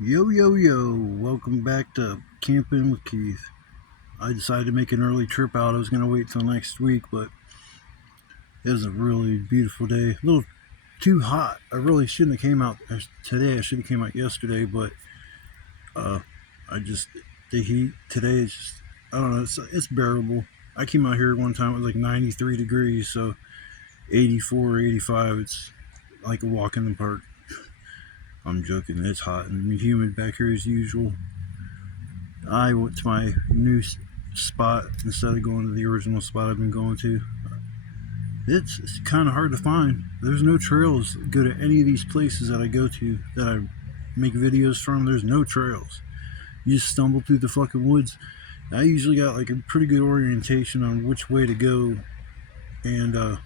Yo, yo, yo, welcome back to Camping with Keith. I decided to make an early trip out. I was going to wait till next week, but it was a really beautiful day. A little too hot. I really shouldn't have came out today. I should have came out yesterday, but uh, I just, the heat today is just, I don't know, it's bearable. I came out here one time, it was like 93 degrees, so 84, 85, it's like a walk in the park. I'm joking, it's hot and humid back here as usual. I went to my new spot instead of going to the original spot I've been going to. It's kind of hard to find. There's no trails go to any of these places that I go to that I make videos from. There's no trails. You just stumble through the fucking woods. I usually got like a pretty good orientation on which way to go, and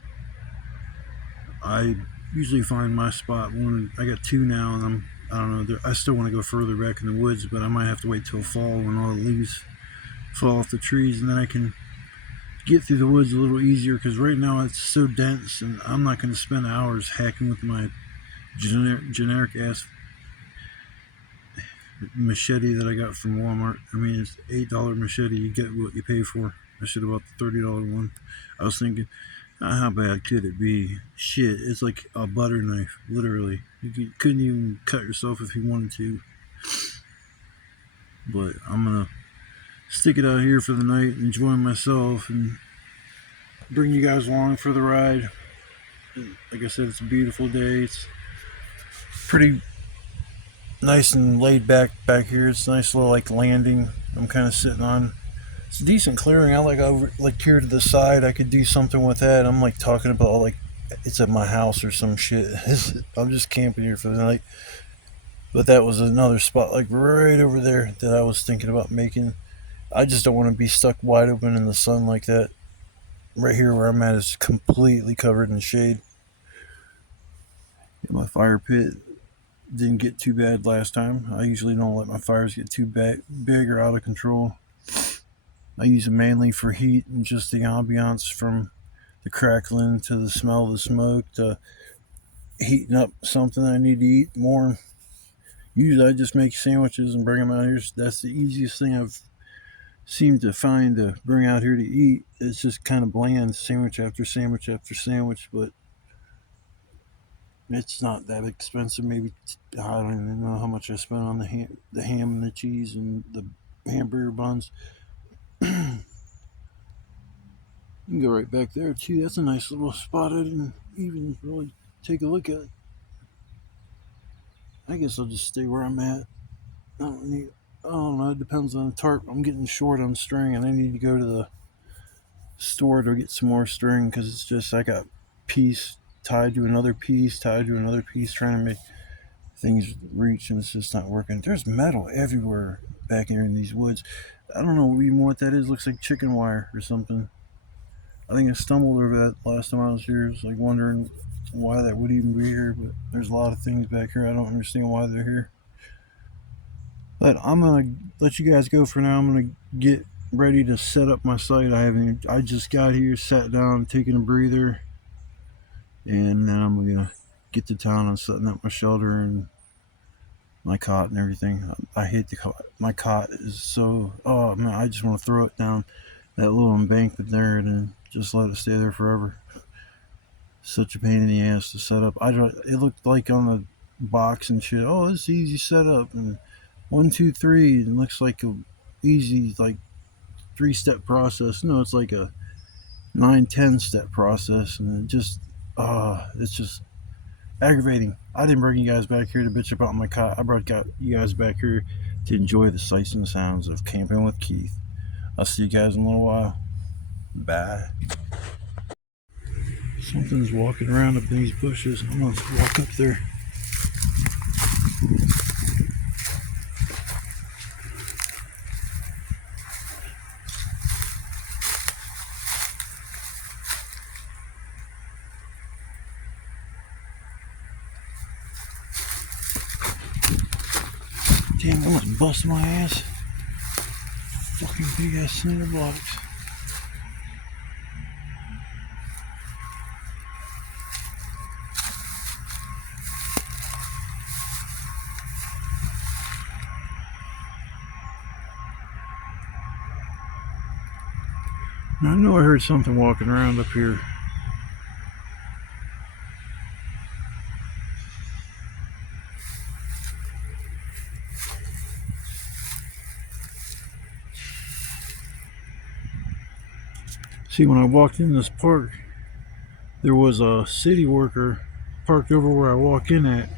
I usually find my spot. I got two now, and I don't know. I still want to go further back in the woods, but I might have to wait till fall when all the leaves fall off the trees, and then I can get through the woods a little easier, because right now it's so dense and I'm not going to spend hours hacking with my generic ass machete that I got from Walmart. I mean, it's $8 machete. You get what you pay for. I should have bought the $30 one. I was thinking, how bad could it be? Shit, it's like a butter knife, literally. You couldn't even cut yourself if you wanted to. But I'm gonna stick it out here for the night, enjoy myself, and bring you guys along for the ride. Like I said, it's a beautiful day. It's pretty nice and laid back here. It's a nice little like landing I'm kind of sitting on. It's a decent clearing. I like over like here to the side. I could do something with that. I'm like talking about like it's at my house or some shit. I'm just camping here for the night. But that was another spot like right over there that I was thinking about making. I just don't want to be stuck wide open in the sun like that. Right here where I'm at is completely covered in shade. My fire pit didn't get too bad last time. I usually don't let my fires get too big or out of control. I use them mainly for heat and just the ambiance, from the crackling to the smell of the smoke to heating up something I need to eat more. Usually I just make sandwiches and bring them out here. That's the easiest thing I've seemed to find to bring out here to eat. It's just kind of bland, sandwich after sandwich after sandwich, but it's not that expensive. Maybe I don't even know how much I spent on the ham and the cheese and the hamburger buns. You can go right back there too. That's a nice little spot. I didn't even really take a look at. I guess I'll just stay where I'm at. I don't need. I don't know. It depends on the tarp. I'm getting short on string, and I need to go to the store to get some more string, because it's just I got piece tied to another piece, tied to another piece, trying to make things reach, and it's just not working. There's metal everywhere back here in these woods. I don't know even what that is. Looks like chicken wire or something. I think I stumbled over that last time I was here. I was like wondering why that would even be here, but there's a lot of things back here. I don't understand why they're here. But I'm gonna let you guys go for now. I'm gonna get ready to set up my site. I just got here, sat down, taking a breather, and then I'm gonna get to town and setting up my shelter and my cot and everything. I hate the cot. My cot is so, oh man, I just want to throw it down that little embankment there and then just let it stay there forever. Such a pain in the ass to set up. I don't. It looked like on the box and shit. Oh, it's easy setup and 1, 2, 3. It looks like a easy like 3-step process. No, it's like a 9, 10 step process, and it's just aggravating. I didn't bring you guys back here to bitch about my cot. I brought you guys back here to enjoy the sights and sounds of camping with Keith. I'll see you guys in a little while. Bye. Something's walking around up in these bushes. I'm gonna walk up there. Damn, I almost busted my ass. Fucking big ass cinder blocks. I know I heard something walking around up here. See, when I walked in this park, there was a city worker parked over where I walk in at.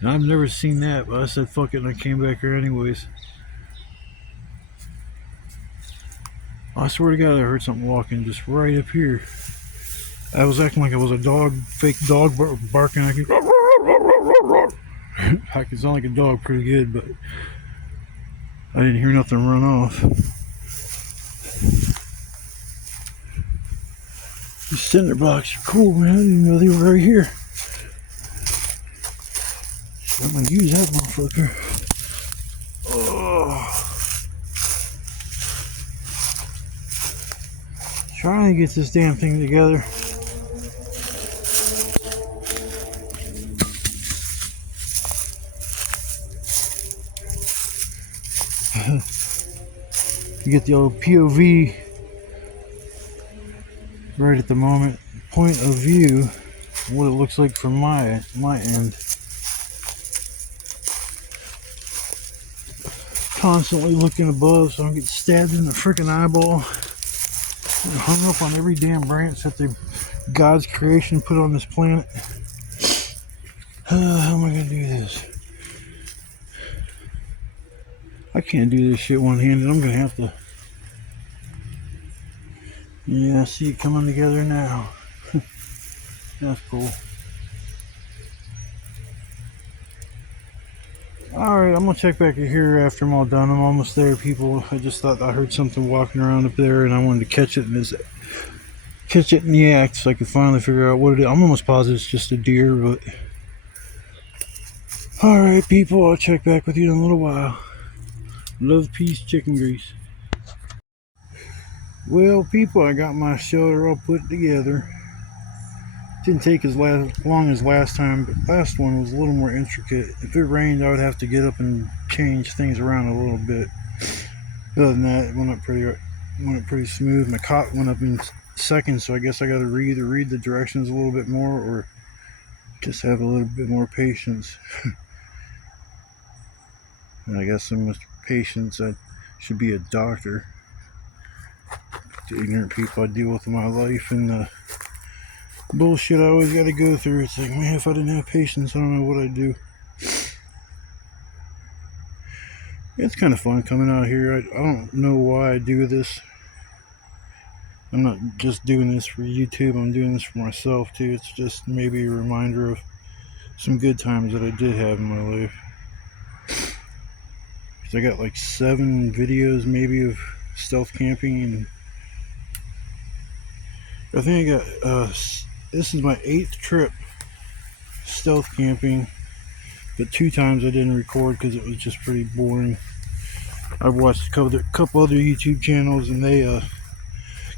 And I've never seen that, but I said fuck it and I came back here anyways. I swear to God, I heard something walking just right up here. I was acting like I was a dog, fake dog barking. I could sound like a dog pretty good, but I didn't hear nothing run off. These cinder blocks are cool, man. I didn't know they were right here. So I'm gonna use that motherfucker. Oh. Trying to get this damn thing together. You get the old POV right at the moment, point of view, what it looks like from my end. Constantly looking above so I don't get stabbed in the freaking eyeball. I'm hung up on every damn branch that God's creation put on this planet. How am I gonna do this? I can't do this shit one-handed. I'm gonna have to. Yeah, I see it coming together now. That's cool. Alright, I'm gonna check back here after I'm all done. I'm almost there, people. I just thought I heard something walking around up there and I wanted to catch it in the act so I could finally figure out what it is. I'm almost positive it's just a deer, but alright, people, I'll check back with you in a little while. Love, peace, chicken grease. Well, people, I got my shelter all put together. Didn't take as long as last time, but last one was a little more intricate. If it rained, I would have to get up and change things around a little bit. Other than that, it went up pretty smooth. My cot went up in seconds, so I guess I got to either read the directions a little bit more or just have a little bit more patience. And I guess so much patience, I should be a doctor. The ignorant people I deal with in my life and the bullshit I always got to go through. It's like, man, if I didn't have patience, I don't know what I'd do. It's kind of fun coming out here. I don't know why I do this. I'm not just doing this for YouTube, I'm doing this for myself too. It's just maybe a reminder of some good times that I did have in my life. Because I got like 7 videos maybe of stealth camping, and I think I got this is my 8th trip stealth camping, but 2 times I didn't record because it was just pretty boring. I've watched a couple other YouTube channels and they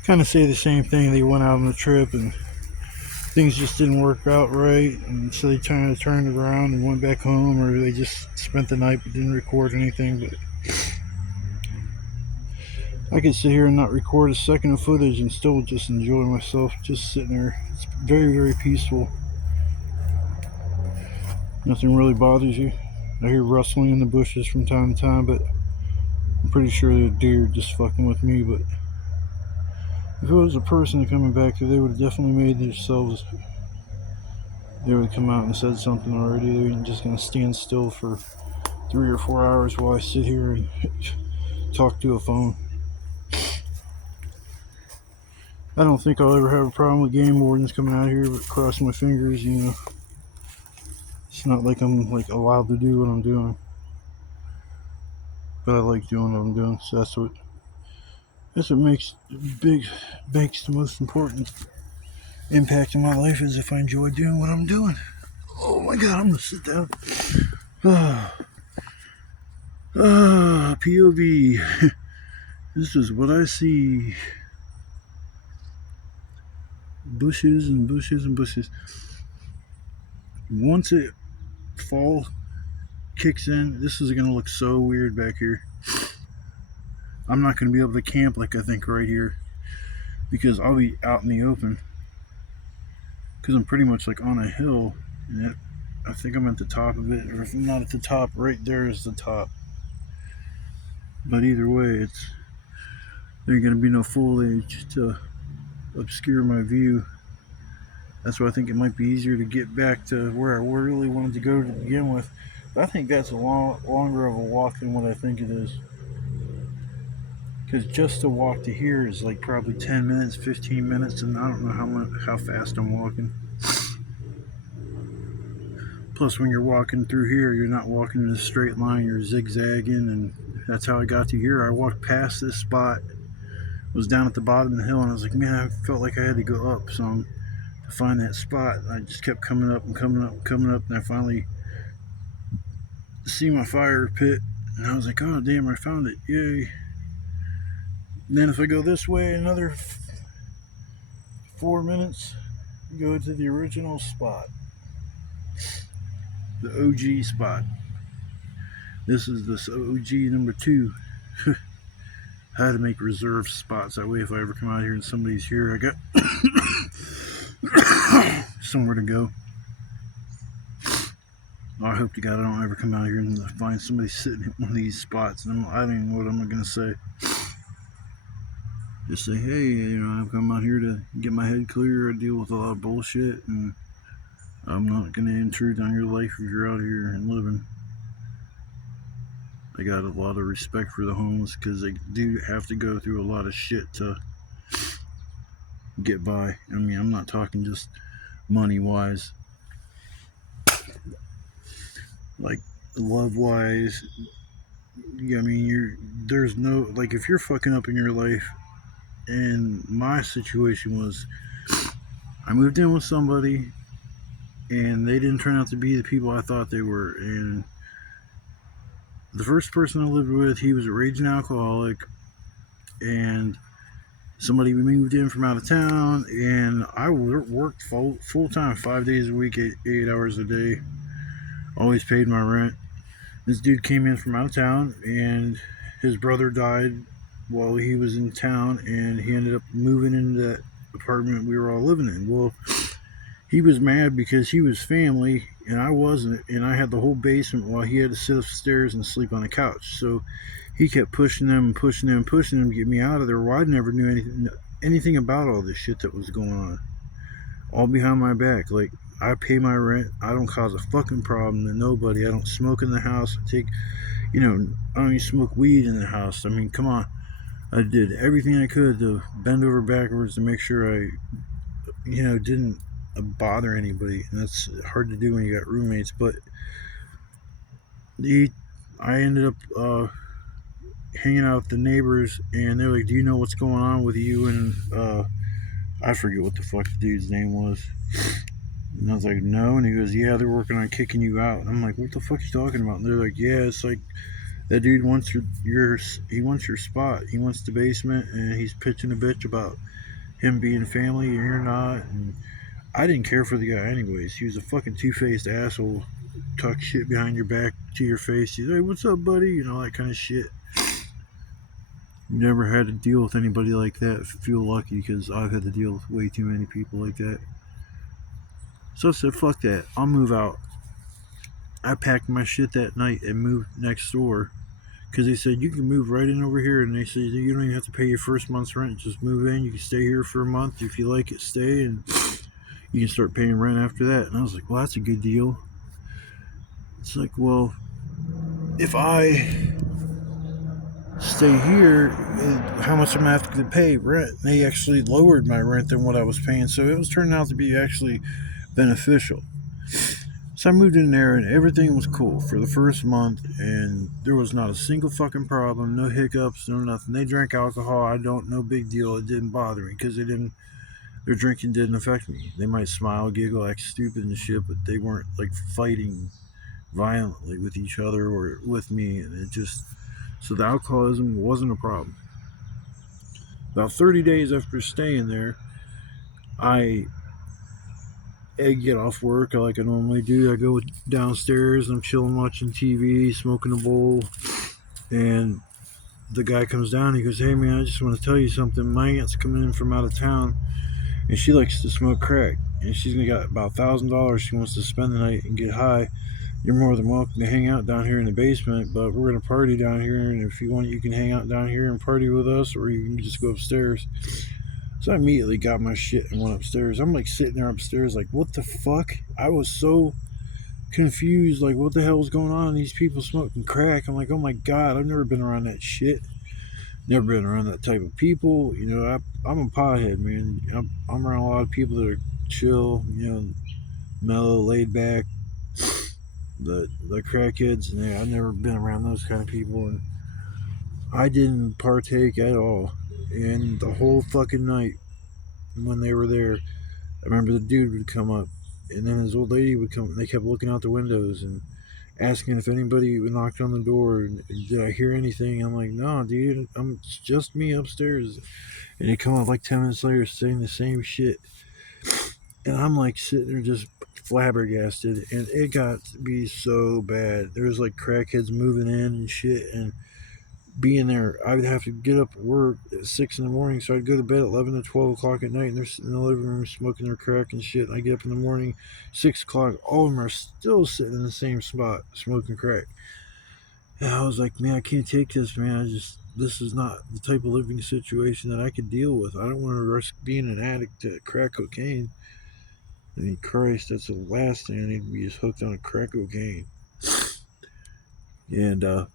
kind of say the same thing. They went out on a trip and things just didn't work out right, and so they kind of turned it around and went back home, or they just spent the night but didn't record anything. But I could sit here and not record a second of footage and still just enjoy myself just sitting there. It's very, very peaceful. Nothing really bothers you. I hear rustling in the bushes from time to time, but I'm pretty sure the deer just fucking with me. But if it was a person coming back here, they would have definitely made themselves. They would have come out and said something already. They weren't just gonna stand still for 3 or 4 hours while I sit here and talk to a phone. I don't think I'll ever have a problem with game wardens coming out here, but cross my fingers, you know. It's not like I'm like allowed to do what I'm doing, but I like doing what I'm doing. So that's what makes the most important impact in my life, is if I enjoy doing what I'm doing. Oh my God, I'm gonna sit down. POV. This is what I see. Bushes and bushes and bushes. Once it fall kicks in, this is gonna look so weird back here. I'm not gonna be able to camp like I think right here. because I'll be out in the open because I'm pretty much like on a hill, and I think I'm at the top of it, or if I'm not at the top, right there is the top. But either way, there ain't gonna be no foliage to obscure my view. That's why I think it might be easier to get back to where I really wanted to go to begin with. But I think that's a lot longer of a walk than what I think it is. Because just to walk to here is like probably 10 minutes, 15 minutes, and I don't know how fast I'm walking. Plus, when you're walking through here, you're not walking in a straight line, you're zigzagging, and that's how I got to here. I walked past this spot, was down at the bottom of the hill, and I was like, man, I felt like I had to go up some to find that spot. I just kept coming up and coming up and coming up, and I finally see my fire pit, and I was like, oh damn, I found it, yay. And then if I go this way another 4 minutes, go to the original spot, the OG spot. This is this OG number 2. I had to make reserve spots, that way if I ever come out here and somebody's here, I got somewhere to go. I hope to God I don't ever come out here and find somebody sitting in one of these spots, and I don't even know what I'm going to say. Just say, hey, I've come out here to get my head clear. I deal with a lot of bullshit, and I'm not going to intrude on your life if you're out here and living. I got a lot of respect for the homeless because they do have to go through a lot of shit to get by. I mean, I'm not talking just money-wise. Like, love-wise, I mean, there's no, like, if you're fucking up in your life, and my situation was, I moved in with somebody, and they didn't turn out to be the people I thought they were, and the first person I lived with, he was a raging alcoholic, and somebody moved in from out of town, and I worked full time, 5 days a week, 8 hours a day, always paid my rent. This dude came in from out of town, and his brother died while he was in town, and he ended up moving into that apartment we were all living in. Well, he was mad because he was family and I wasn't, and I had the whole basement while he had to sit upstairs and sleep on the couch. So he kept pushing them to get me out of there. Well, I never knew anything about all this shit that was going on, all behind my back. Like, I pay my rent, I don't cause a fucking problem to nobody. I don't smoke in the house. I don't even smoke weed in the house. I mean, come on. I did everything I could to bend over backwards to make sure I, didn't bother anybody. And that's hard to do when you got roommates. But I ended up hanging out with the neighbors, and they're like, do you know what's going on with you? And I forget what the fuck the dude's name was. And I was like, no. And he goes, yeah, they're working on kicking you out. And I'm like, what the fuck are you talking about? And they're like, yeah, it's like, that dude wants he wants your spot. He wants the basement, and he's pitching a bitch about him being family and you're not. And I didn't care for the guy anyways. He was a fucking two-faced asshole. Talk shit behind your back to your face. He's like, what's up, buddy? That kind of shit. Never had to deal with anybody like that. Feel lucky, because I've had to deal with way too many people like that. So I said, fuck that. I'll move out. I packed my shit that night and moved next door. Because they said, you can move right in over here. And they said, you don't even have to pay your first month's rent. Just move in. You can stay here for a month. If you like it, stay. And you can start paying rent after that. And I was like, well, that's a good deal. It's like, well, if I stay here, how much am I have to pay rent? They actually lowered my rent than what I was paying. So it was turning out to be actually beneficial. So I moved in there, and everything was cool for the first month, and there was not a single fucking problem, no hiccups, no nothing. They drank alcohol, no big deal. It didn't bother me because their drinking didn't affect me. They might smile, giggle, act stupid and shit, but they weren't like fighting violently with each other or with me, and so the alcoholism wasn't a problem. About 30 days after staying there, I get off work like I normally do. I go downstairs, I'm chilling watching TV, smoking a bowl, and the guy comes down. He goes, "Hey man, I just want to tell you something. My aunt's coming in from out of town, and she likes to smoke crack, and she's gonna got about $1,000 she wants to spend the night and get high. You're more than welcome to hang out down here in the basement, but we're gonna party down here, and if you want, you can hang out down here and party with us, or you can just go upstairs." So I immediately got my shit and went upstairs. I'm like sitting there upstairs, like, what the fuck? I was so confused, like, what the hell was going on? These people smoking crack. I'm like, oh my god, I've never been around that shit. Never been around that type of people. I'm a pothead, man. I'm around a lot of people that are chill, mellow, laid back. The crackheads, and I've never been around those kind of people, and I didn't partake at all. And the whole fucking night when they were there, I remember the dude would come up, and then his old lady would come. And they kept looking out the windows and asking if anybody would knock on the door. And did I hear anything? I'm like, no, dude, it's just me upstairs. And they come up like 10 minutes later saying the same shit. And I'm like sitting there just flabbergasted. And it got to be so bad. There was like crackheads moving in and shit. And being there, I would have to get up at work at 6 in the morning, so I'd go to bed at 11 to 12 o'clock at night, and they're sitting in the living room smoking their crack and shit. And I get up in the morning, 6 o'clock, all of them are still sitting in the same spot smoking crack. And I was like, man, I can't take this, man. This is not the type of living situation that I could deal with. I don't want to risk being an addict to crack cocaine. I mean, Christ, that's the last thing I need to be is hooked on crack cocaine. And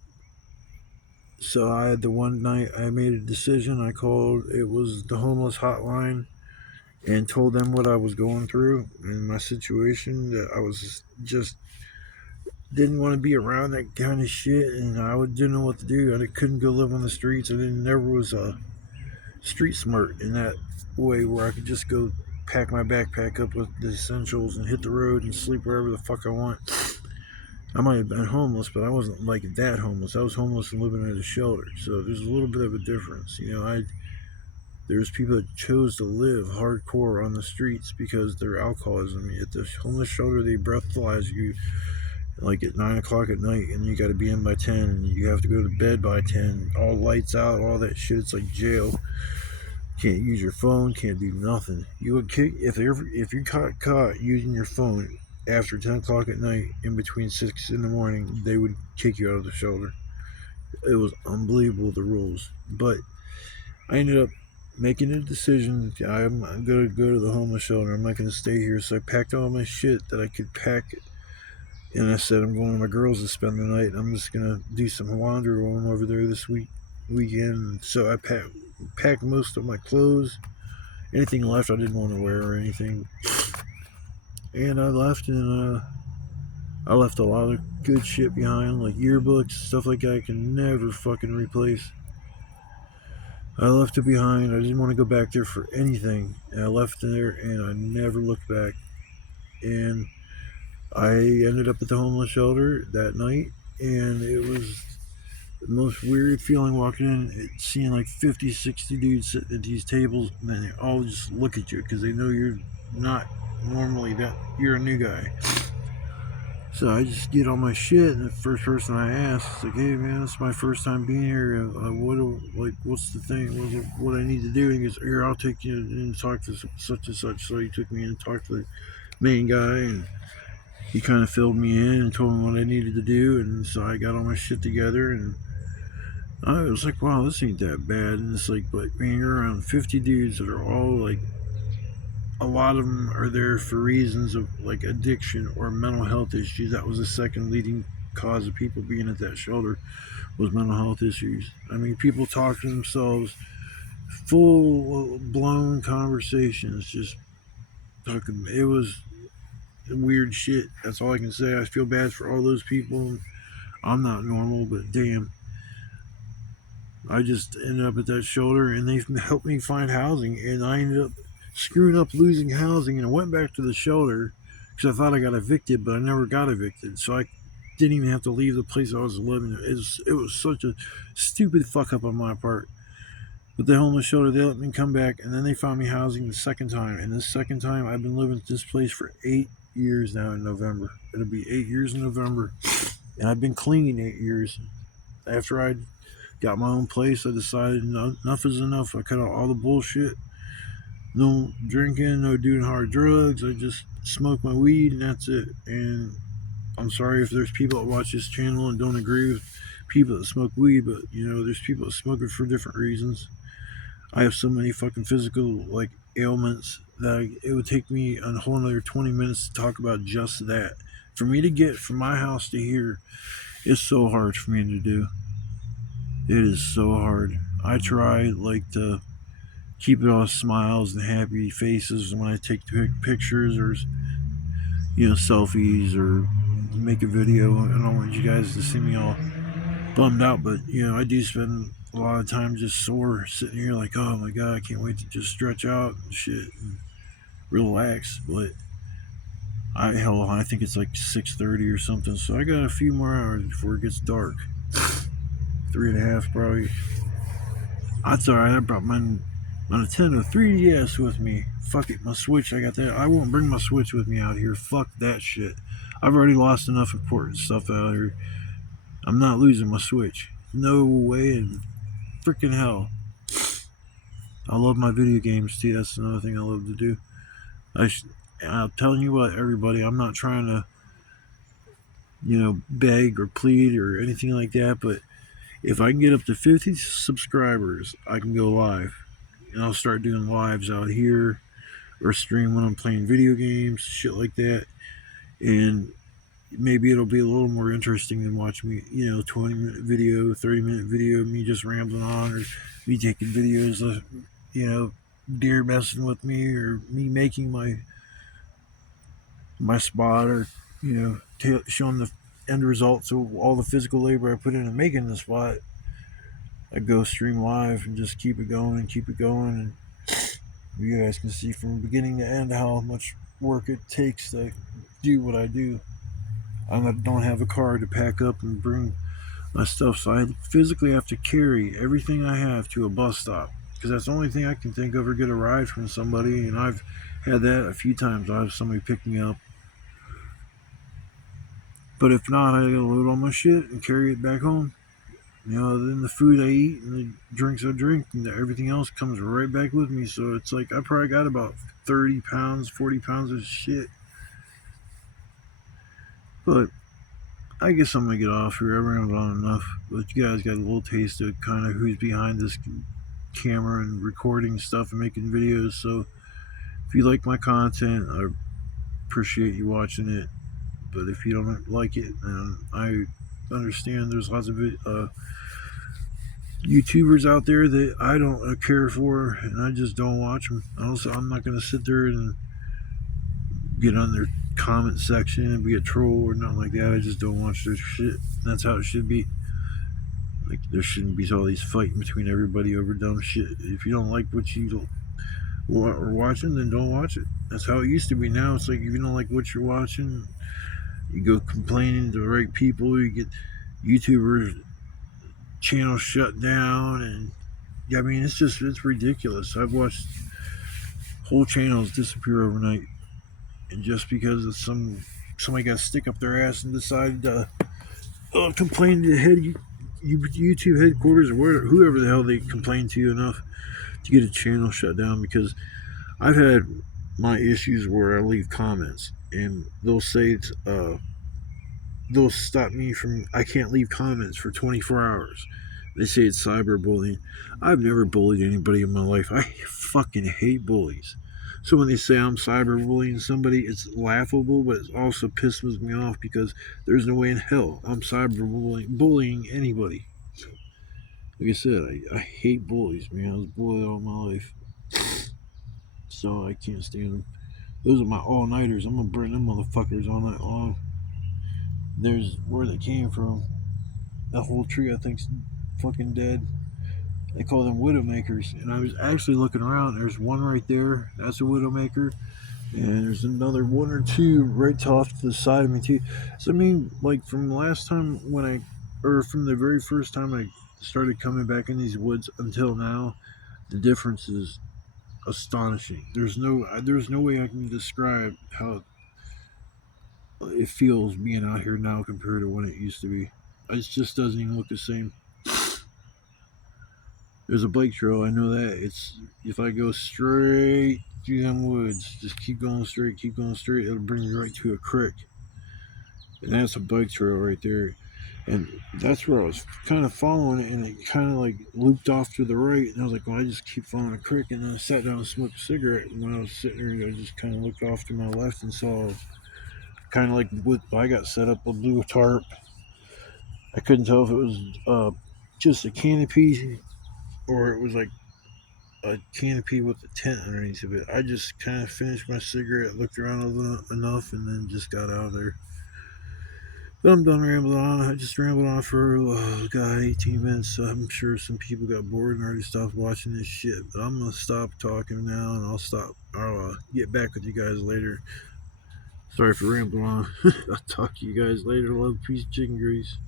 so I had the one night I made a decision. I called, it was the homeless hotline, and told them what I was going through and my situation, that I was just didn't want to be around that kind of shit, and didn't know what to do. I couldn't go live on the streets. I didn't never was street smart in that way where I could just go pack my backpack up with the essentials and hit the road and sleep wherever the fuck I want. I might have been homeless, but I wasn't like that homeless. I was homeless and living at a shelter, so there's a little bit of a difference. There's people that chose to live hardcore on the streets because of their alcoholism. At the homeless shelter, they breathalyze you like at 9 o'clock at night, and you got to be in by 10, and you have to go to bed by 10. All lights out, all that shit. It's like jail. Can't use your phone. Can't do nothing. You would kick if you're caught using your phone after 10 o'clock at night, in between 6 in the morning. They would kick you out of the shelter. It was unbelievable, the rules. But I ended up making a decision. I'm going to go to the homeless shelter. I'm not going to stay here. So I packed all my shit that I could pack. And I said, I'm going to my girls to spend the night. I'm just going to do some laundry while I'm over there this weekend. So I packed most of my clothes. Anything left I didn't want to wear or anything. And I left, and I left a lot of good shit behind, like yearbooks, stuff like that I can never fucking replace. I left it behind. I didn't want to go back there for anything. And I left it there, and I never looked back. And I ended up at the homeless shelter that night, and it was the most weird feeling walking in, seeing like 50, 60 dudes sitting at these tables, and then they all just look at you because they know you're not normally that, you're a new guy. So I just get all my shit, and the first person I ask is like, "Hey man, it's my first time being here. What's the thing? What I need to do?" And he goes, "Here, I'll take you and talk to such and such." So he took me in and talked to the main guy, and he kind of filled me in and told me what I needed to do. And so I got all my shit together, and I was like, "Wow, this ain't that bad." And it's like, but man, you're around 50 dudes that are all like, a lot of them are there for reasons of like addiction or mental health issues. That was the second leading cause of people being at that shelter, was mental health issues. I mean, people talk to themselves, full blown conversations, just talking. It was weird shit. That's all I can say. I feel bad for all those people. I'm not normal, but damn. I just ended up at that shelter, and they helped me find housing, and I ended up screwing up losing housing, and I went back to the shelter because I thought I got evicted, but I never got evicted, so I didn't even have to leave the place I was living. It was such a stupid fuck up on my part. But the homeless shelter, they let me come back, and then they found me housing the second time, and this second time I've been living at this place for 8 years now. In November, it'll be 8 years in November, and I've been clean 8 years. After I got my own place, I decided enough is enough. I cut out all the bullshit. No drinking, no doing hard drugs. I just smoke my weed and that's it. And I'm sorry if there's people that watch this channel and don't agree with people that smoke weed, but there's people that smoke it for different reasons. I have so many fucking physical ailments that it would take me a whole another 20 minutes to talk about just that. For me to get from my house to here is so hard for me to do. It is so hard. I try to keep it all smiles and happy faces when I take pictures or selfies or make a video. I don't want you guys to see me all bummed out, but I do spend a lot of time just sore, sitting here like, oh my god, I can't wait to just stretch out and shit and relax. But I think it's like 6:30 or something, so I got a few more hours before it gets dark. 3.5 probably. That's alright. I brought my Nintendo 3DS with me. Fuck it, my Switch, I got that. I won't bring my Switch with me out here. Fuck that shit. I've already lost enough important stuff out here. I'm not losing my Switch. No way in freaking hell. I love my video games too. That's another thing I love to do. I'm telling you what, everybody, I'm not trying to, beg or plead or anything like that, but if I can get up to 50 subscribers, I can go live. And I'll start doing lives out here or stream when I'm playing video games, shit like that. And maybe it'll be a little more interesting than watching me, 20-minute video, 30-minute video, me just rambling on, or me taking videos of, deer messing with me, or me making my spot, or showing the end results of all the physical labor I put into making the spot. I go stream live and just keep it going and keep it going, and you guys can see from beginning to end how much work it takes to do what I do. I don't have a car to pack up and bring my stuff, so I physically have to carry everything I have to a bus stop, because that's the only thing I can think of, or get a ride from somebody. And I've had that a few times. I have somebody pick me up, but if not, I gotta load all my shit and carry it back home. Then the food I eat and the drinks I drink and everything else comes right back with me. So it's like I probably got about 30 pounds, 40 pounds of shit. But I guess I'm gonna get off here. I rambled on enough, but you guys got a little taste of kind of who's behind this camera and recording stuff and making videos. So if you like my content, I appreciate you watching it. But if you don't like it, then I understand. There's lots of YouTubers out there that I don't care for, and I just don't watch them. Also, I'm not gonna sit there and get on their comment section and be a troll or nothing like that. I just don't watch their shit. That's how it should be. Like, there shouldn't be all these fighting between everybody over dumb shit. If you don't like what you are watching, then don't watch it. That's how it used to be. Now it's like, if you don't like what you're watching, you go complaining to the right people. You get YouTubers channels shut down, and I mean, it's ridiculous. I've watched whole channels disappear overnight, and just because of somebody got to stick up their ass and decided to complain to the head YouTube headquarters, or whoever the hell they complain to enough to get a channel shut down. Because I've had my issues where I leave comments and they'll say it's they'll stop me from, I can't leave comments for 24 hours. They say it's cyberbullying. I've never bullied anybody in my life. I fucking hate bullies. So when they say I'm cyberbullying somebody, it's laughable, but it also pisses me off, because there's no way in hell I'm cyberbullying anybody. Like I said, I hate bullies, man. I was bullied all my life, so I can't stand them. Those are my all-nighters. I'm gonna burn them motherfuckers all night long. There's where they came from. That whole tree, I think's fucking dead. They call them widowmakers. And I was actually looking around. There's one right there. That's a widowmaker. And there's another one or two right off to the side of me too. So I mean, like, from the last time from the very first time I started coming back in these woods until now, the difference is astonishing. There's no way I can describe how it feels being out here now compared to when it used to be. It just doesn't even look the same. There's a bike trail. I know that. It's if I go straight through them woods, just keep going straight. It'll bring you right to a creek, and that's a bike trail right there. And that's where I was kind of following it, and it kind of like looped off to the right. And I was like, well, I just keep following the creek. And then I sat down and smoked a cigarette. And when I was sitting there, I just kind of looked off to my left and saw kind of like what I got set up a blue tarp. I couldn't tell if it was just a canopy or it was like a canopy with a tent underneath of it. I just kind of finished my cigarette, looked around a little enough, and then just got out of there. But I'm done rambling on. I just rambled on for 18 minutes. So I'm sure some people got bored and already stopped watching this shit. But I'm gonna stop talking now, and I'll stop. I'll get back with you guys later. Sorry for rambling on. I'll talk to you guys later. Love, peace, chicken grease.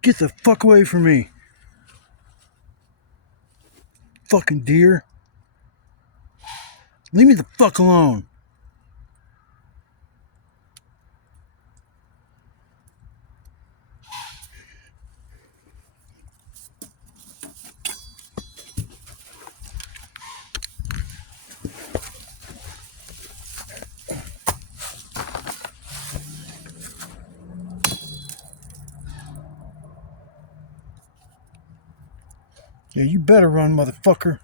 Get the fuck away from me, fucking deer. Leave me the fuck alone. Yeah, you better run, motherfucker.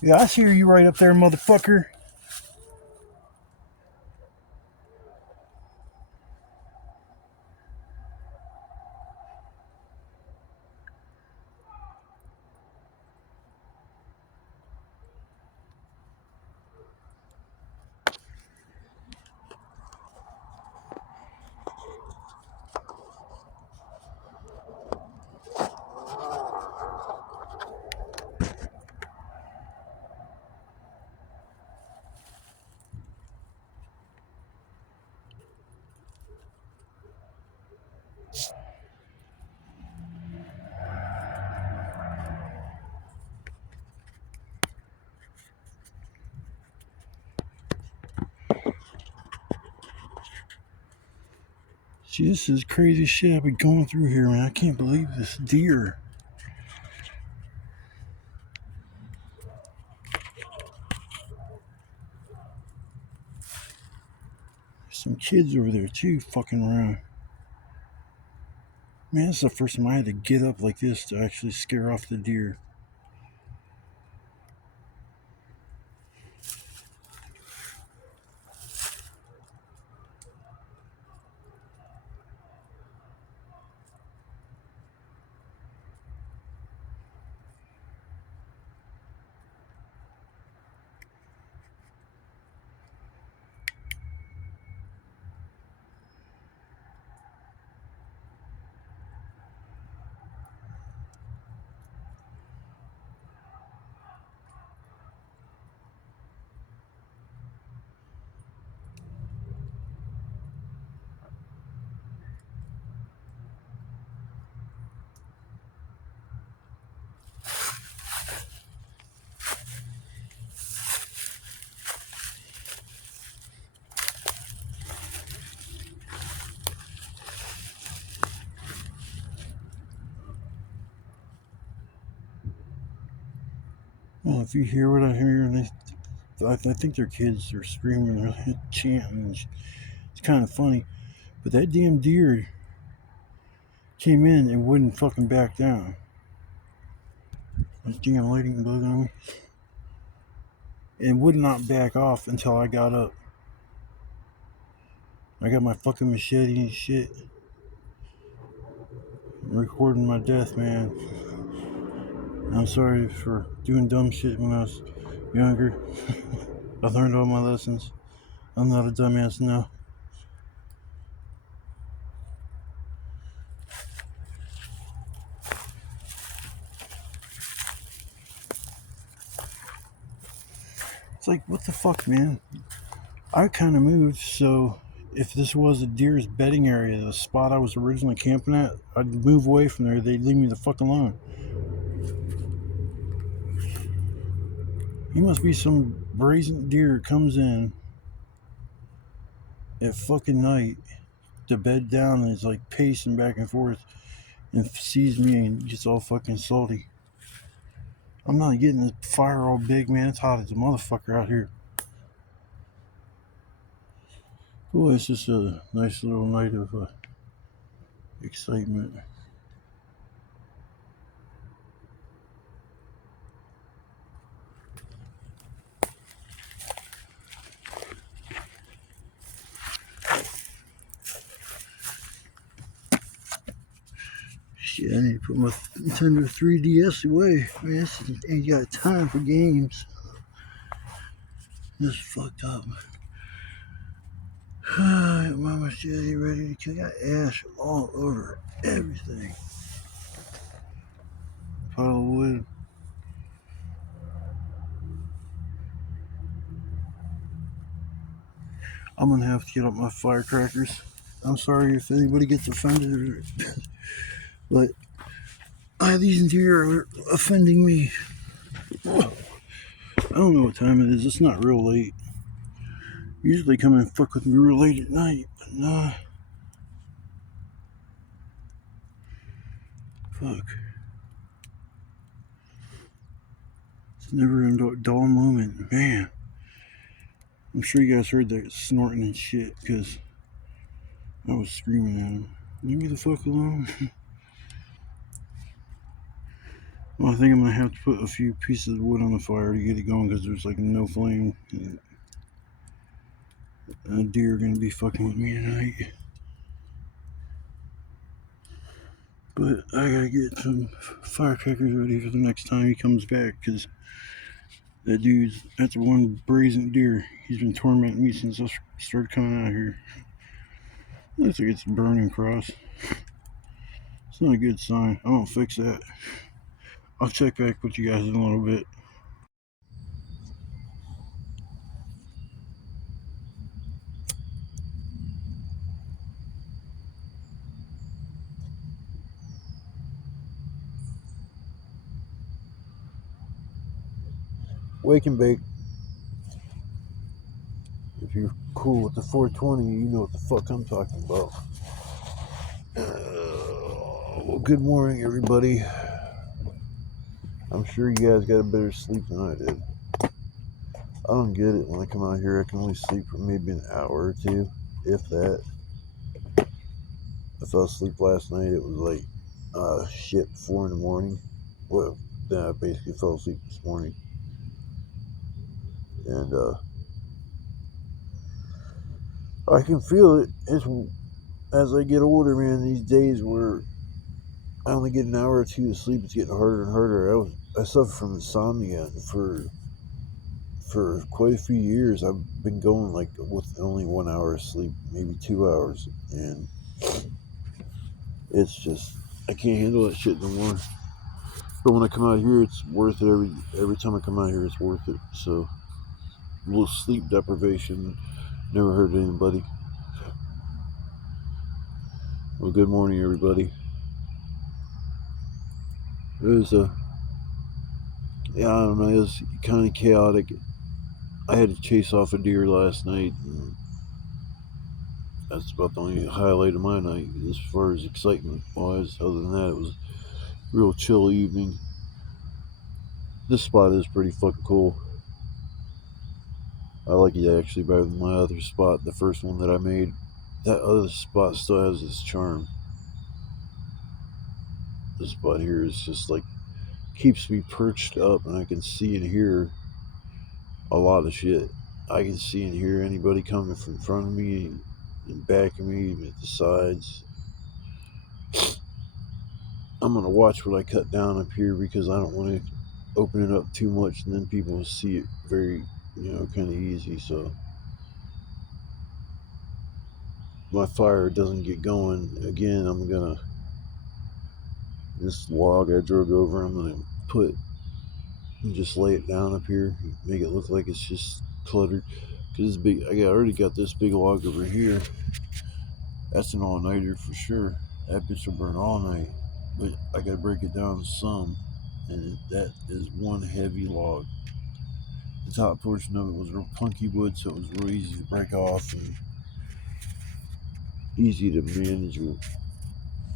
Yeah, I hear you right up there, motherfucker. See, this is crazy shit I've been going through here, man. I can't believe this deer. There's some kids over there too, fucking around. Man, this is the first time I had to get up like this to actually scare off the deer. if you hear what I hear, and I think their kids are screaming, they're chanting. It's kind of funny. But that damn deer came in and wouldn't fucking back down. This damn lighting bug on me. And would not back off until I got up. I got my fucking machete and shit. I'm recording my death, man. I'm sorry for doing dumb shit when I was younger. I learned all my lessons. I'm not a dumbass now. It's like, what the fuck, man? I kind of moved, so if this was a deer's bedding area, the spot I was originally camping at, I'd move away from there. They'd leave me the fuck alone. He must be some brazen deer that comes in at fucking night to bed down and is like pacing back and forth and sees me and gets all fucking salty. I'm not getting the fire all big, man. It's hot as a motherfucker out here. Oh, it's just a nice little night of excitement. Shit, I need to put my Nintendo 3DS away. Man, I ain't got time for games. This is fucked up. My machete ready to kill. Got ash all over everything. Pile of wood. I'm gonna have to get up my firecrackers. I'm sorry if anybody gets offended, but these deer are offending me. I don't know what time it is. It's not real late. Usually come and fuck with me real late at night, but nah. Fuck. It's never a dull moment, man. I'm sure you guys heard that snorting and shit, because I was screaming at him. Leave me the fuck alone. Well, I think I'm gonna have to put a few pieces of wood on the fire to get it going, because there's like no flame. And a deer gonna be fucking with me tonight. But I gotta get some firecrackers ready for the next time he comes back, because that's one brazen deer. He's been tormenting me since I started coming out here. Looks like it's a burning cross. It's not a good sign. I won't fix that. I'll check back with you guys in a little bit. Wake and bake. If you're cool with the 420, you know what the fuck I'm talking about. Well, good morning, everybody. I'm sure you guys got a better sleep than I did. I don't get it. When I come out here, I can only sleep for maybe an hour or two, if that. I fell asleep last night. It was like, 4 in the morning. Well, then I basically fell asleep this morning. And, I can feel it. As I get older, man, these days where I only get an hour or two of sleep, it's getting harder and harder. I suffer from insomnia, and for quite a few years, I've been going like with only 1 hour of sleep, maybe 2 hours, and it's just I can't handle that shit no more. But when I come out here, it's worth it. Every time I come out here, it's worth it. So a little sleep deprivation never hurt anybody. Well, good morning, everybody. It was I don't know, it was kind of chaotic. I had to chase off a deer last night, and that's about the only highlight of my night as far as excitement wise. Other than that, it was a real chill evening. This spot is pretty fucking cool. I like it actually better than my other spot, the first one that I made. That other spot still has its charm. This spot here is just like keeps me perched up, and I can see and hear a lot of shit. I can see and hear anybody coming from front of me and back of me, at the sides. I'm gonna watch what I cut down up here because I don't want to open it up too much, and then people will see it very, kind of easy. So my fire doesn't get going again. I'm gonna this log I drug over. I'm gonna put and just lay it down up here, make it look like it's just cluttered. Cause this big, I already got this big log over here. That's an all-nighter for sure. That bitch will burn all night. But I gotta break it down some, and that is one heavy log. The top portion of it was real punky wood, so it was real easy to break off and easy to manage with.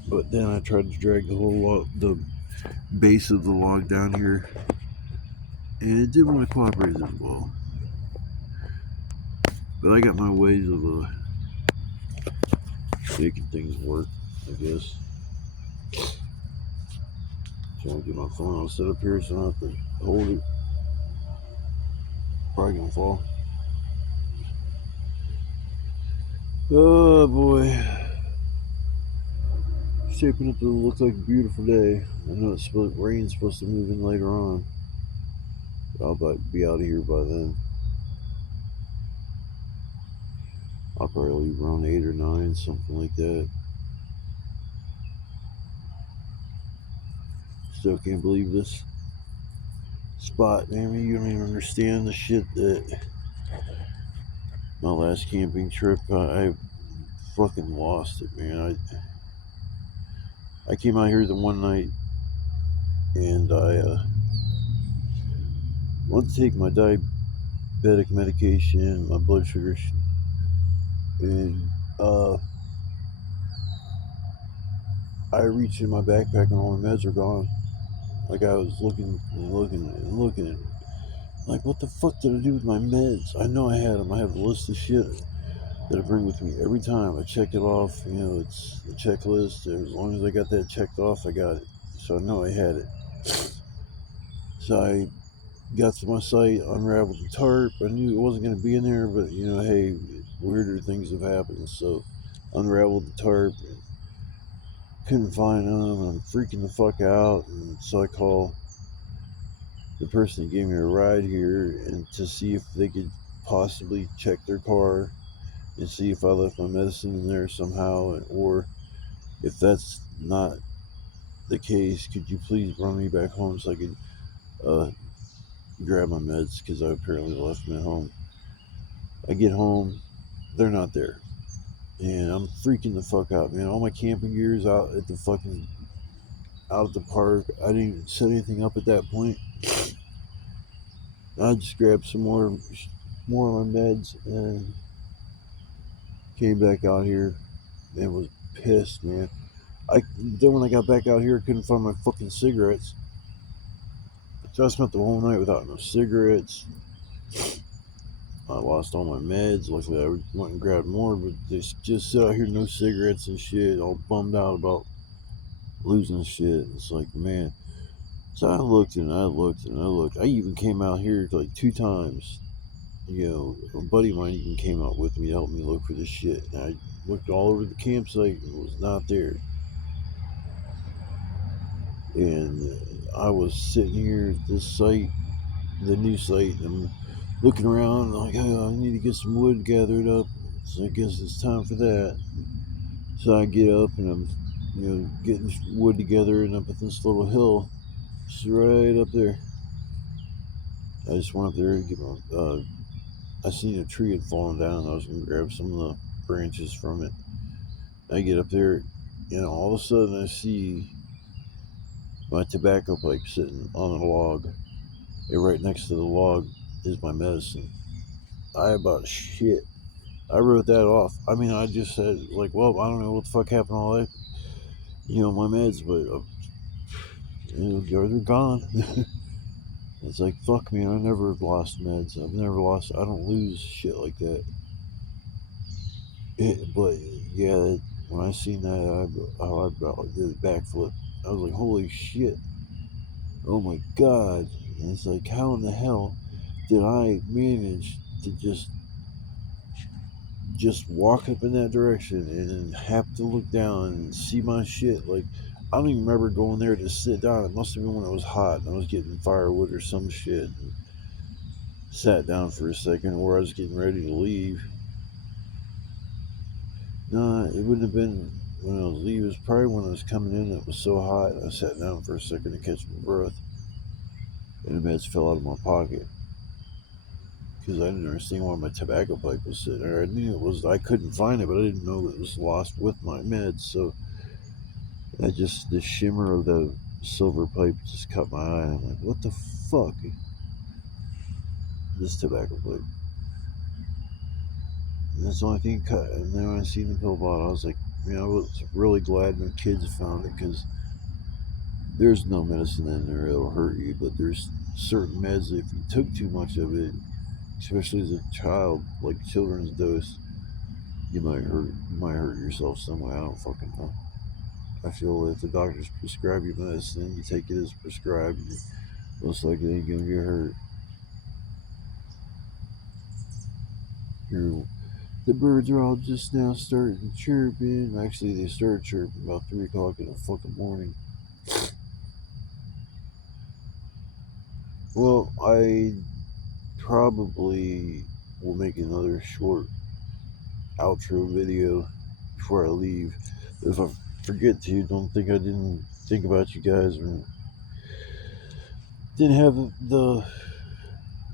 But then I tried to drag the whole log, the base of the log down here, and it didn't want to cooperate as well. But I got my ways of making things work, I guess. So I'll get my phone all set up here so I don't have to hold it. Probably gonna fall. Oh boy. Shaping up to look like a beautiful day. I know rain's supposed to move in later on. I'll be out of here by then. I'll probably leave around 8 or 9, something like that. Still can't believe this spot, man. You don't even understand the shit that my last camping trip, I fucking lost it, man. I came out here the one night and I wanted to take my diabetic medication, my blood sugar, and I reached in my backpack and all my meds are gone. Like I was looking and looking and looking. And like, what the fuck did I do with my meds? I know I had them. I have a list of shit that I bring with me every time. I check it off. It's a checklist. As long as I got that checked off, I got it. So I know I had it. So I got to my site, unraveled the tarp. I knew it wasn't going to be in there, but hey, weirder things have happened. So unraveled the tarp. Couldn't find them. I'm freaking the fuck out. And so I call the person that gave me a ride here and to see if they could possibly check their car and see if I left my medicine in there somehow, or if that's not the case, could you please run me back home so I could grab my meds because I apparently left them at home. I get home, they're not there, and I'm freaking the fuck out, man. All my camping gear is out at the fucking out at the park. I didn't even set anything up at that point. I just grabbed some more of my meds and came back out here and was pissed, man. Then when I got back out here, I couldn't find my fucking cigarettes. So I spent the whole night without no cigarettes. I lost all my meds. Luckily, I went and grabbed more, but they just sit out here, no cigarettes and shit, all bummed out about losing shit. It's like, man. So I looked and I looked and I looked. I even came out here like 2 times. A buddy of mine even came out with me to help me look for this shit. And I looked all over the campsite and it was not there. And I was sitting here at this site, the new site, and I'm looking around like, oh, I need to get some wood gathered up. So I guess it's time for that. So I get up and I'm, getting wood together, and up at this little hill, just right up there. I just went up there to get my. I seen a tree had fallen down, and I was gonna grab some of the branches from it. I get up there, and all of a sudden I see my tobacco pipe sitting on a log. And right next to the log is my medicine. I about shit. I wrote that off. I mean, I just said, like, well, I don't know what the fuck happened to all that, my meds, but they're gone. It's like, fuck me, I never lost meds. I don't lose shit like that. But yeah, when I seen that, I about did a backflip. I was like, holy shit, oh my god. And it's like, how in the hell did I manage to just walk up in that direction and then have to look down and see my shit? Like, I don't even remember going there to sit down. It must have been when it was hot and I was getting firewood or some shit. And sat down for a second, or I was getting ready to leave. No, it wouldn't have been when I was leaving. It was probably when I was coming in. It was so hot. I sat down for a second to catch my breath, and the meds fell out of my pocket because I didn't understand why my tobacco pipe was sitting there. I knew it was. I couldn't find it, but I didn't know it was lost with my meds. So I just the shimmer of the silver pipe just caught my eye. I'm like, what the fuck? This tobacco pipe. And that's the only thing cut. And then when I seen the pill bottle, I was like, I was really glad my kids found it because there's no medicine in there that'll hurt you, but there's certain meds that if you took too much of it, especially as a child, like children's dose, you might hurt yourself some way. I don't fucking know. I feel if the doctors prescribe you medicine, you take it as prescribed, and most likely you're gonna get hurt. You're, the birds are all just now starting chirping. Actually, they started chirping about 3 o'clock in the fucking morning. Well, I probably will make another short outro video before I leave. If I forget to, don't think I didn't think about you guys or didn't have the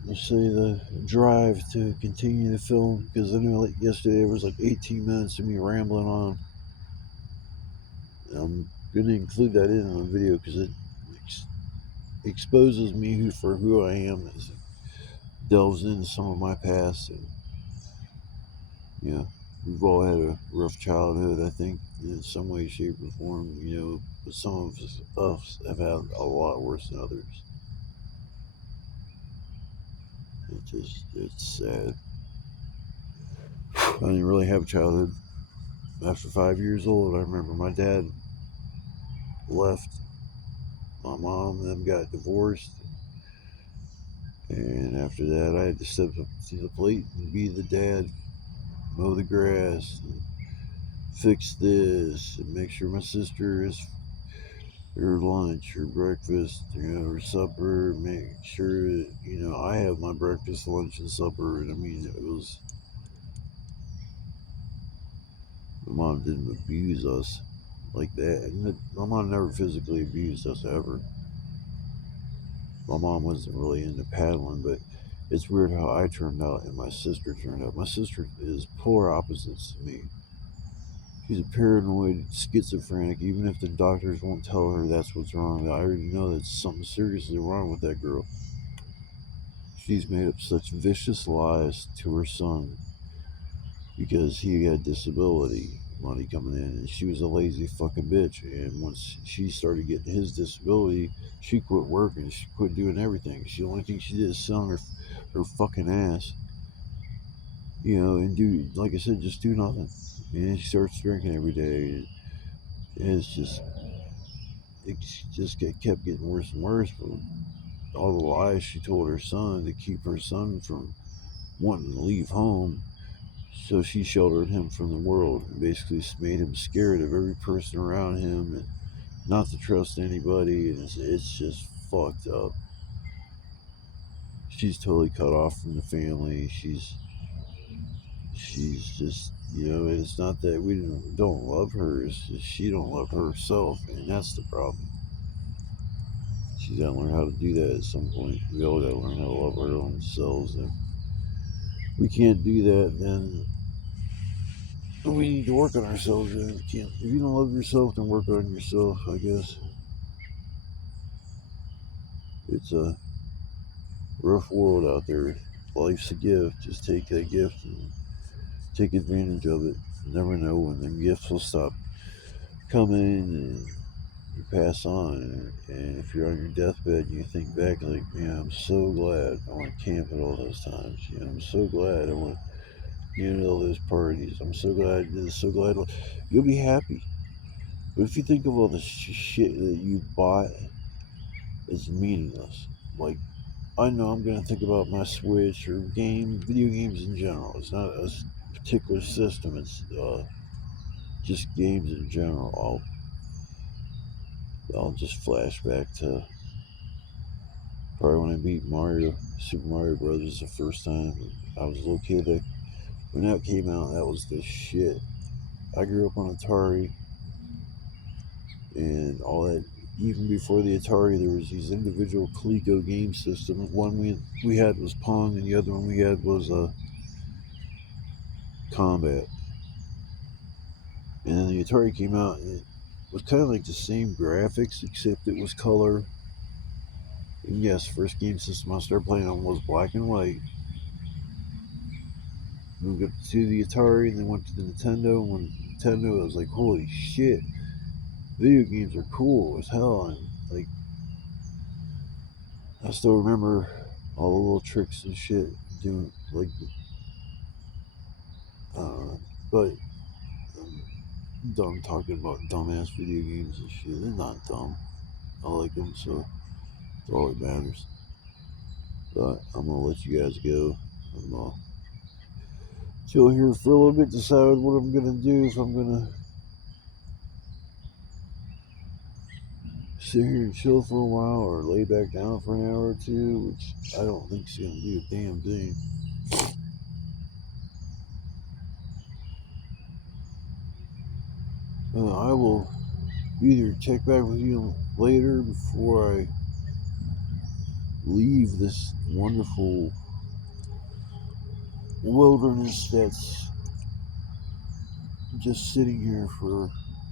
let's say the drive to continue the film because I know like yesterday it was like 18 minutes of me rambling on. I'm gonna include that in the video because it exposes me for who I am as it delves into some of my past and yeah, we've all had a rough childhood, I think, in some way, shape, or form, but some of us have had a lot worse than others. It's sad. I didn't really have a childhood. After 5 years old, I remember my dad left. My mom and them got divorced. And after that, I had to step up to the plate and be the dad, mow the grass, and fix this, and make sure my sister is her lunch, her breakfast, her supper, make sure that, I have my breakfast, lunch, and supper. And I mean, it was, my mom didn't abuse us like that. And my mom never physically abused us ever. My mom wasn't really into paddling, but it's weird how I turned out and my sister turned out. My sister is polar opposites to me. She's a paranoid schizophrenic, even if the doctors won't tell her that's what's wrong. I already know that something seriously wrong with that girl. She's made up such vicious lies to her son because he had disability money coming in, and she was a lazy fucking bitch. And once she started getting his disability, she quit working. She quit doing everything. The only thing she did is selling her fucking ass, and do, like I said, just do nothing. And she starts drinking every day. And it just kept getting worse and worse. But all the lies she told her son to keep her son from wanting to leave home. So she sheltered him from the world and basically made him scared of every person around him and not to trust anybody. And it's just fucked up. She's totally cut off from the family. She's just, it's not that we don't love her. It's just she don't love herself, and that's the problem. She's got to learn how to do that at some point. We all got to learn how to love our own selves. And if we can't do that, then we need to work on ourselves. And if you don't love yourself, then work on yourself, I guess. It's a rough world out there. Life's a gift. Just take that gift and take advantage of it. You never know when the gifts will stop coming. And you pass on, and if you're on your deathbed, you think back like, man, I'm so glad I went camping all those times. I'm so glad I went, to all those parties. I'm so glad I did this. So glad you'll be happy. But if you think of all the shit that you bought, it's meaningless. Like, I know I'm gonna think about my Switch or video games in general. It's not a particular system. It's just games in general. I'll just flash back to probably when I beat Super Mario Brothers the first time. I was a little kid. When that came out, that was the shit. I grew up on Atari and all that. Even before the Atari, there was these individual Coleco game systems. One we had was Pong, and the other one we had was Combat. And then the Atari came out, and it was kind of like the same graphics, except it was color. And yes, first game system I started playing on was black and white. Moved up to the Atari, and then went to the Nintendo. And when Nintendo, I was like, holy shit, video games are cool as hell. And like, I still remember all the little tricks and shit doing like, but I'm done talking about dumbass video games and shit. They're not dumb. I like them, so it's all that matters. But I'm gonna let you guys go. I'm gonna chill here for a little bit, decide what I'm gonna do. If I'm gonna sit here and chill for a while or lay back down for an hour or two, which I don't think is gonna do a damn thing. I will either check back with you later before I leave this wonderful wilderness that's just sitting here for.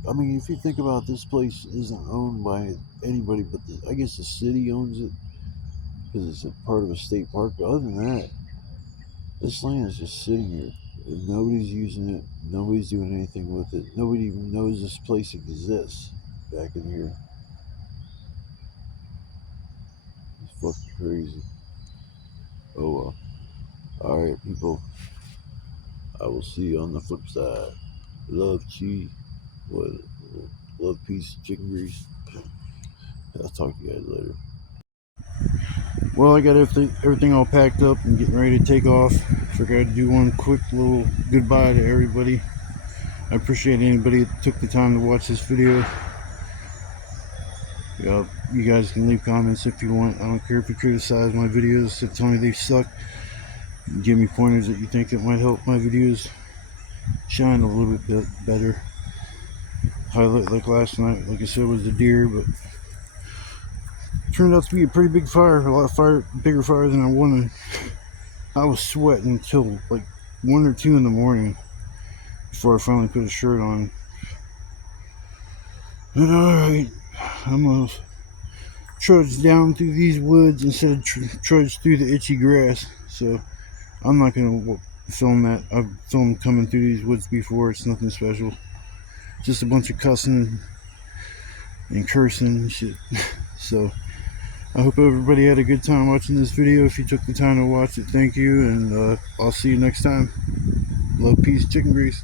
I mean, if you think about it, this place isn't owned by anybody but I guess the city owns it because it's a part of a state park. But other than that, this land is just sitting here. Nobody's using it. Nobody's doing anything with it. Nobody even knows this place exists back in here. It's fucking crazy. Oh well. Alright, people. I will see you on the flip side. Love, cheese. What? Love, peace, chicken grease. I'll talk to you guys later. Well, I got everything all packed up and getting ready to take off. Forgot to do one quick little goodbye to everybody. I appreciate anybody that took the time to watch this video. You guys can leave comments if you want. I don't care if you criticize my videos, if tell me they suck. Give me pointers that you think that might help my videos shine a little bit better. Highlight like last night, like I said, was the deer, but turned out to be a pretty big fire, a lot of fire, bigger fire than I wanted. I was sweating until like 1 or 2 in the morning before I finally put a shirt on. But alright, I'm gonna trudge down through these woods instead of trudge through the itchy grass. So I'm not gonna film that. I've filmed coming through these woods before. It's nothing special. Just a bunch of cussing and cursing and shit. So I hope everybody had a good time watching this video. If you took the time to watch it, thank you, and I'll see you next time. Love, peace, chicken grease.